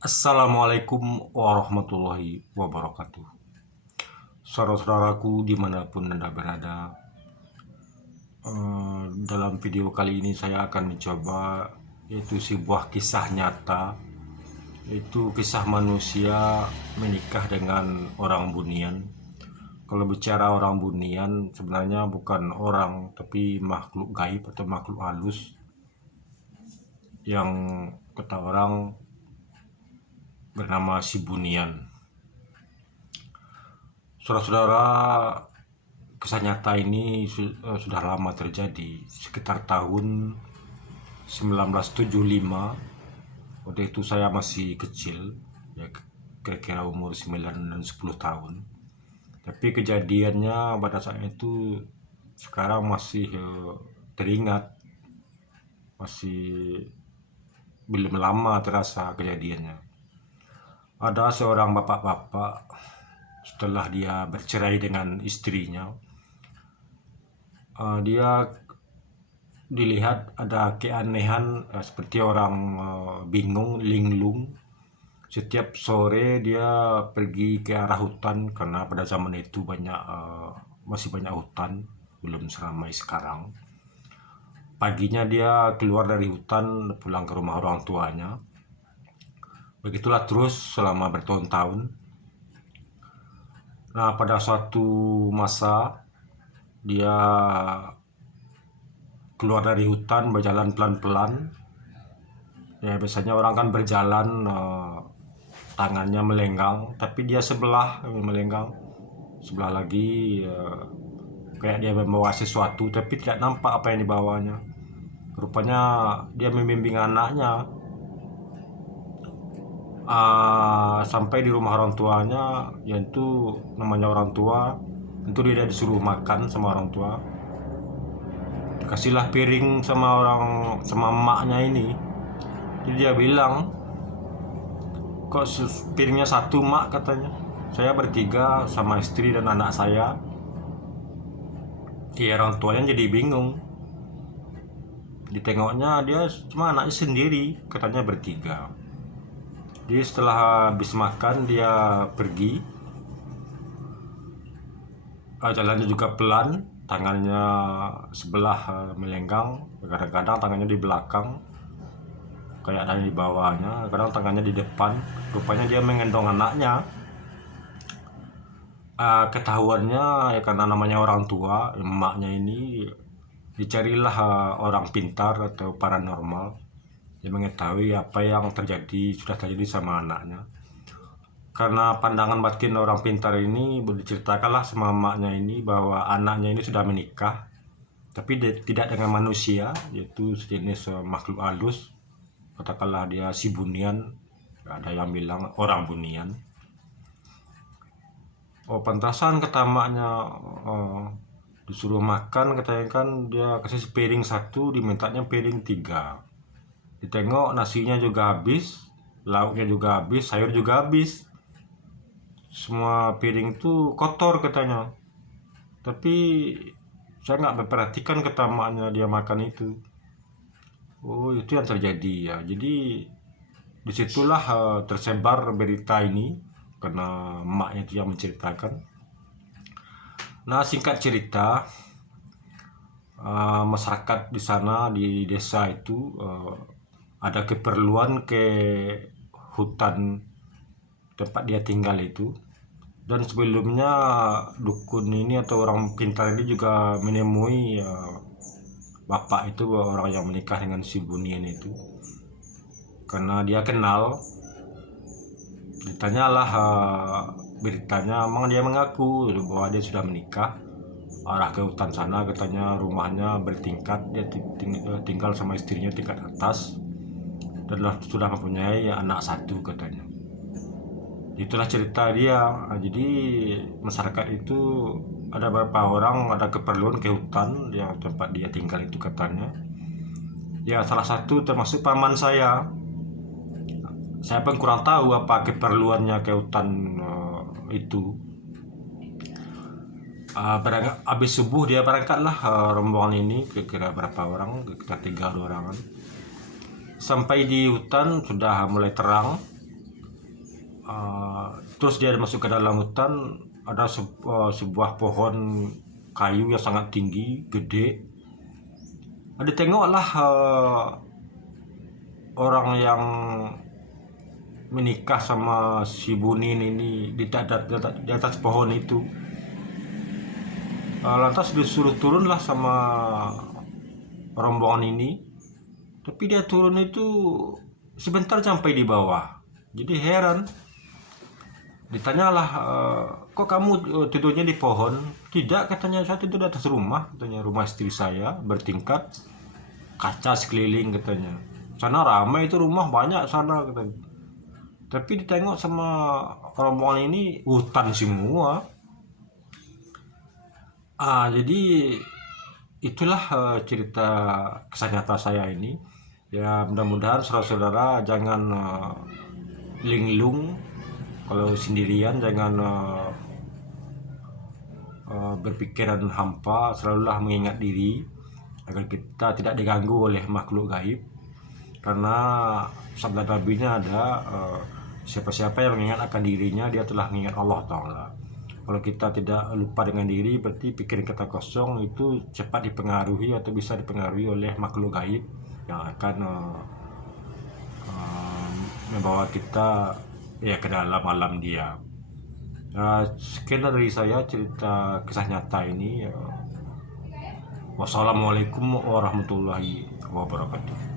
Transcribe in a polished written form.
Assalamualaikum warahmatullahi wabarakatuh. Saudara-saudaraku dimanapun Anda berada, dalam video kali ini saya akan mencoba yaitu sebuah kisah nyata, yaitu kisah manusia menikah dengan orang bunian. Kalau bicara orang bunian sebenarnya bukan orang, tapi makhluk gaib atau makhluk halus yang kata orang bernama si bunian. Saudara-saudara, kisah nyata ini sudah lama terjadi, sekitar tahun 1975. Waktu itu saya masih kecil, ya kira-kira umur 9 dan 10 tahun. Tapi kejadiannya pada saat itu sekarang masih teringat, masih belum lama terasa kejadiannya. Ada seorang bapak-bapak, setelah dia bercerai dengan istrinya, dia dilihat ada keanehan, seperti orang bingung, linglung. Setiap sore dia pergi ke arah hutan, karena pada zaman itu masih banyak hutan, belum seramai sekarang. Paginya dia keluar dari hutan, pulang ke rumah orang tuanya. Begitulah terus selama bertahun-tahun. Nah, pada suatu masa dia keluar dari hutan, berjalan pelan-pelan. Ya, biasanya orang kan berjalan tangannya melenggang, tapi dia sebelah melenggang, sebelah lagi kayak dia membawa sesuatu, tapi tidak nampak apa yang dibawanya. Rupanya dia membimbing anaknya. Sampai di rumah orang tuanya, yaitu namanya orang tua, tentu dia disuruh makan sama orang tua. Dikasihlah piring sama emaknya ini. Jadi dia bilang, kok piringnya satu mak, katanya. Saya bertiga sama istri dan anak saya. Iya, orang tuanya jadi bingung. Ditengoknya dia cuma anaknya sendiri, katanya bertiga. Jadi setelah habis makan dia pergi, jalannya juga pelan, tangannya sebelah melenggang, kadang-kadang tangannya di belakang, kayak ada di bawahnya, kadang tangannya di depan. Rupanya dia menggendong anaknya. Ketahuannya ya karena namanya orang tua, emaknya ini, dicarilah orang pintar atau paranormal yang mengetahui apa yang sudah terjadi sama anaknya. Karena pandangan batin orang pintar ini, diceritakanlah sama emaknya ini bahwa anaknya ini sudah menikah, tapi tidak dengan manusia, yaitu sejenis makhluk halus. Katakanlah dia si bunian, ada yang bilang orang bunian. Oh, pantasan, kata emaknya, disuruh makan, katanya kan dia kasih piring satu, dimintanya piring 3. Ditengok nasinya juga habis, lauknya juga habis, sayur juga habis. Semua piring itu kotor, katanya. Tapi saya nggak memperhatikan, kata emaknya, dia makan itu. Oh, itu yang terjadi ya. Jadi disitulah tersebar berita ini, karena emaknya itu yang menceritakan. Nah, singkat cerita, masyarakat di sana, di desa itu, ada keperluan ke hutan tempat dia tinggal itu. Dan sebelumnya dukun ini atau orang pintar ini juga menemui bapak itu, orang yang menikah dengan si bunian itu, karena dia kenal. Ditanyalah beritanya, memang dia mengaku bahwa dia sudah menikah, arah ke hutan sana, katanya rumahnya bertingkat, dia tinggal sama istrinya tingkat atas, dan sudah mempunyai anak satu, katanya. Itulah cerita dia. Jadi masyarakat itu ada beberapa orang ada keperluan ke hutan yang tempat dia tinggal itu, katanya. Ya, salah satu termasuk paman saya. Saya pun kurang tahu apa keperluannya ke hutan itu. Habis subuh dia berangkatlah rombongan ini, kira-kira berapa orang, kira 3 orangan. Sampai di hutan sudah mulai terang. Terus dia masuk ke dalam hutan, ada sebuah pohon kayu yang sangat tinggi, gede. Ada tengoklah orang yang menikah sama si Bunin ini di atas pohon itu. Lantas disuruh turunlah sama rombongan ini, tapi dia turun itu sebentar sampai di bawah. Jadi heran, ditanyalah, kok kamu tidurnya di pohon? Tidak, katanya, saya tidur di atas rumah, katanya, rumah istri saya bertingkat, kaca sekeliling, katanya, sana ramai itu rumah, banyak sana, katanya. Tapi ditengok sama rombongan ini hutan semua. Jadi itulah cerita kisah nyata saya ini. Ya, mudah-mudahan saudara-saudara jangan linglung kalau sendirian, jangan berpikiran hampa, selalulah mengingat diri agar kita tidak diganggu oleh makhluk gaib, karena sabda nabinya ada, siapa-siapa yang mengingat akan dirinya, dia telah mengingat Allah Ta'ala. Kalau kita tidak lupa dengan diri, berarti pikiran kita kosong, itu cepat dipengaruhi atau bisa dipengaruhi oleh makhluk gaib yang akan membawa kita ya ke dalam alam dia. Sekian dari saya cerita kisah nyata ini. Wassalamualaikum warahmatullahi wabarakatuh.